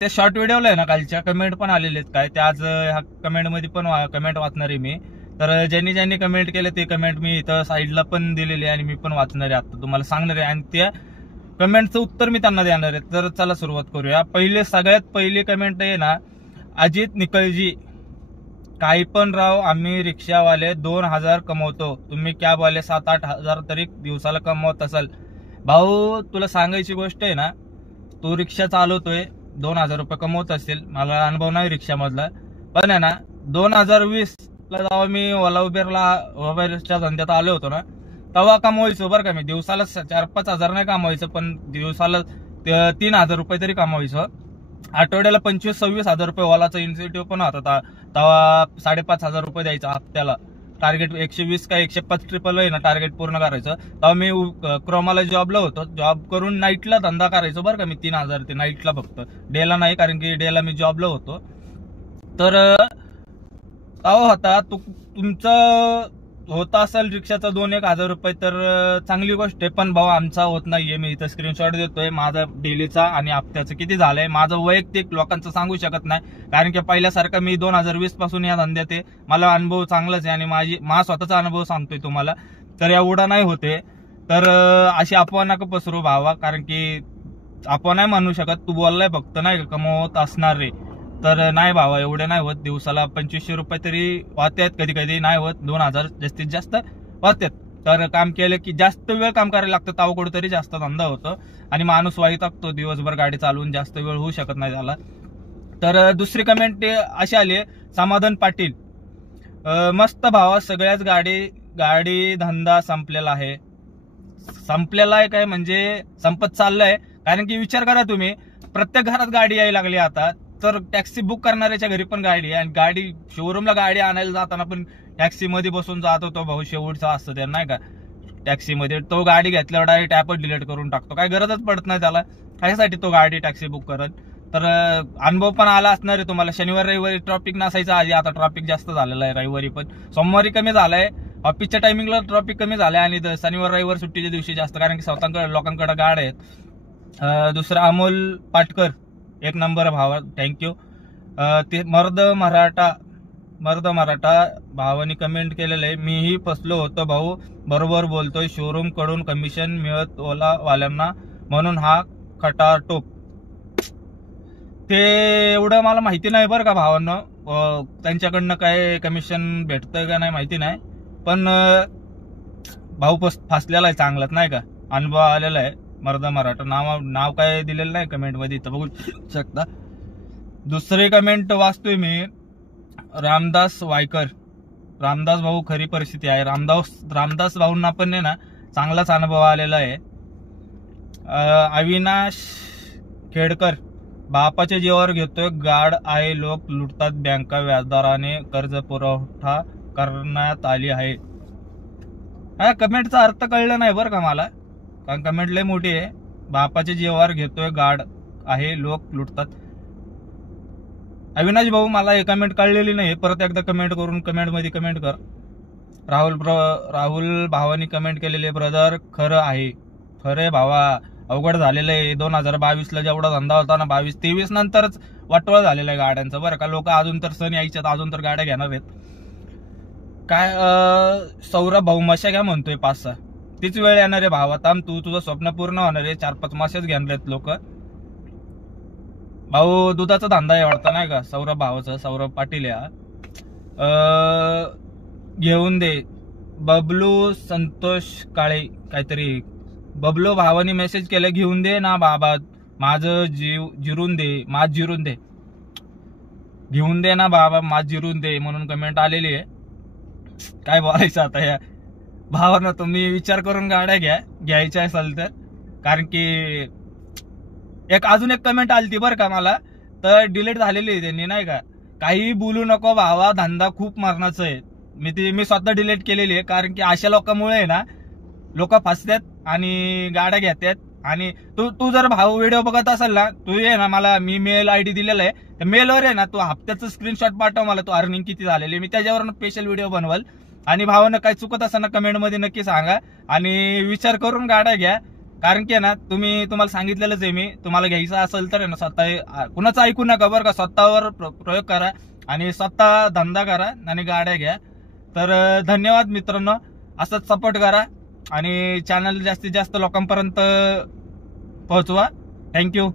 त्या शॉर्ट व्हिडिओला आहे ना कालच्या कमेंट पण आलेले आहेत काय, ते आज ह्या कमेंटमध्ये पण कमेंट वाचणार आहे मी. तर ज्यांनी कमेंट केले ते कमेंट मी इथं साईडला पण दिलेली आहे आणि मी पण वाचणार आहे, आता तुम्हाला सांगणार आहे आणि त्या कमेंटचं उत्तर मी त्यांना देणार आहे. तर चला सुरुवात करूया. सगळ्यात पहिली कमेंट आहे ना, अजित निकळजी, काही पण राव, आम्ही रिक्षावाले 2,000 कमवतो, तुम्ही कॅबवाले 7-8 हजार तरी दिवसाला कमवत असाल. भाऊ तुला सांगायची गोष्ट आहे ना, तू रिक्षा चालवतोय 2,000 रुपये कमवत असेल, मला अनुभव नाही रिक्षामधला, पण आहे ना 2020 ला जेव्हा मी ओला उबेरच्या धंद्यात आलो होतो ना, तेव्हा कमवायचो बरं का मी. दिवसाला 4-5 हजार नाही कमवायचं, पण दिवसाला 3,000 रुपये तरी कमवायचो. आठवड्याला 25-26 हजार रुपये ओलाचा इन्सेंटिव्ह पण होता, तेव्हा 5,500 रुपये द्यायचा हप्त्याला. टार्गेट 120 का 105 ट्रिपल आहे ना टार्गेट पूर्ण करायचं. तेव्हा मी क्रोमाला जॉबला होतो, जॉब करून नाईटला धंदा करायचो बरं का मी. 3,000 ते नाईटला, फक्त डेला नाही, कारण की डेला मी जॉबला होतो. तर तेव्हा होता तुमचं होता असेल रिक्षाचा 2-1 हजार रुपये, तर चांगली गोष्ट आहे. पण भाऊ आमचा होत नाहीये. मी इथं स्क्रीनशॉट देतोय माझा डेलीचा आणि हप्त्याचं किती झालंय. माझं वैयक्तिक लोकांचं सांगू शकत नाही, कारण की पहिल्यासारखं मी 2020 पासून या धंद्यात आहे. मला अनुभव चांगलाच आहे आणि माझा स्वतःचा अनुभव सांगतोय तुम्हाला. तर एवढा नाही होते, तर अशी अफवा नका पसरू भावा, कारण की अफवा नाही म्हणू शकत. तू बोललाय फक्त नाही का कमवत असणार रे, तर नाही भावा, एवढे नाही होत. दिवसाला 2500 रुपये तरी वाहतात, कधी कधी नाही होत. 2,000 जास्तीत जास्त वाहतात. तर काम केलं की जास्त वेळ काम करायला लागतं, तेव्हा कुठेतरी जास्त धंदा होतो आणि माणूस वैतागतो दिवसभर गाडी चालवून, जास्त वेळ होऊ शकत नाही त्याला. तर दुसरी कमेंट अशी आली आहे, समाधान पाटील, मस्त भावा, सगळ्याच गाडी धंदा संपलेला आहे. संपलेला आहे काय म्हणजे संपत चाललाय, कारण की विचार करा तुम्ही, प्रत्येक घरात गाडी यायला लागली आता. तर टॅक्सी बुक करणाऱ्याच्या घरी पण गाडी आहे, आणि गाडी शोरूमला गाडी आणायला जाताना पण टॅक्सी मध्ये बसून जातो तो भाऊ. शेवटचा असतं त्या नाही का टॅक्सीमध्ये, तो गाडी घेतल्यावर डायरेक्ट ॲपच डिलीट करून टाकतो, काही गरजच पडत नाही त्याला, त्यासाठी तो गाडी टॅक्सी बुक करत. तर अनुभव पण आला असणार आहे तुम्हाला. शनिवार रविवारी ट्रॉफिक नसायचं आधी, आता ट्रॉफिक जास्त झालेलं आहे. रविवारी पण, सोमवारी कमी झालंय, ऑफिसच्या टायमिंगला ट्रॉफिक कमी झालंय, आणि शनिवार रविवार सुट्टीच्या दिवशी जास्त, कारण की स्वतःकडे लोकांकडे गाड्या आहेत. दुसरा अमोल पाटकर, 1 नंबर भावा, थँक्यू. ते मर्द मराठा भावानी कमेंट केलेलं आहे, मीही फसलो होतो भाऊ, बरोबर बोलतोय, शोरूम कडून कमिशन मिळत ओला वाल्यांना, म्हणून हा खटाटोप. ते एवढं मला माहिती नाही बरं का भावांनो, त्यांच्याकडनं काय कमिशन भेटतंय का नाही माहिती नाही, पण भाऊ फसलेला आहे चांगलाच नाही का, अनुभव आलेला आहे. मर्द मराठा नाव काय दिलेलं नाही कमेंट मध्ये, इथं बघू शकता. दुसरी कमेंट वाचतोय मी, रामदास वायकर, रामदास भाऊ, खरी परिस्थिती आहे. रामदास भाऊंना पण ना चांगलाच अनुभव आलेला आहे. अविनाश खेडकर, बापाच्या जीवावर घेतोय गाड आहे, लोक लुटतात, बँका व्याजदराने कर्ज पुरवठा करण्यात आली आहे. हा कमेंटचा अर्थ कळला नाही बरं का मला, कारण कमेंट लय मोठी आहे. बापाच्या जीवावर घेतोय गाड आहे, लोक लुटतात. अविनाश भाऊ, मला हे कमेंट कळलेली नाही, परत एकदा कमेंट करून कमेंट मध्ये कमेंट कर. राहुल भावानी कमेंट केलेले, ब्रदर खरं आहे, खरे भावा, अवघड झालेलं आहे. 2022 ला जेवढा धंदा होता ना, 22-23 नंतरच वाटोळा झालेला आहे गाड्यांचा बरं का. लोक अजून तर सण यायच्यात, अजून तर गाड्या घेणार आहेत. काय सौरभ भाऊ, मशा घ्या म्हणतोय 5-6, तीच वेळ येणार आहे भावा, थांब, तुझं स्वप्न पूर्ण होणार आहे. 4-5 मासेच घेणार आहेत लोक. भाऊ दुधाचा धंदा आहे वाटतं नाही का सौरभ भावाचा, सौरभ पाटील या. घेऊन दे, बबलू संतोष काळे काहीतरी, बबलू भावानी मेसेज केलं, घेऊन दे ना बाबा, माझं जिरून दे, घेऊन दे ना बाबा, माझ जिरून दे म्हणून कमेंट आलेली आहे. काय बोलायचं आता या भावानं, तुम्ही विचार करून गाड्या घ्यायच्या असेल तर, कारण की अजून एक कमेंट आलती बरं का मला, तर डिलीट झालेली आहे त्यांनी नाही का. काही बोलू नको भावा, धंदा खूप मरणाचं आहे. मी स्वतः डिलीट केलेली आहे, कारण की अशा लोकांमुळे आहे ना लोक फसतात आणि गाड्या घेतात. आणि तू जर भाऊ व्हिडिओ बघत असेल ना, तू ये ना, मला मी मेल आयडी दिलेला आहे, तर मेलवर आहे ना तू हप्त्याचं स्क्रीनशॉट पाठव मला, तू अर्निंग किती झालेली, मी त्याच्यावर स्पेशल व्हिडिओ बनवल. आणि भावानं काही चुकत असताना कमेंट मध्ये नक्की सांगा, आणि विचार करून गाड्या घ्या, कारण की ना तुम्हाला सांगितलेलंच आहे मी, तुम्हाला घ्यायचं असेल तर ना स्वतः कुणाचं ऐकू नका बरं का, स्वतःवर प्रयोग करा आणि स्वतः धंदा करा आणि गाड्या घ्या. तर धन्यवाद मित्रांनो, असंच सपोर्ट करा आणि चॅनल जास्तीत जास्त लोकांपर्यंत पोहोचवा. थँक्यू.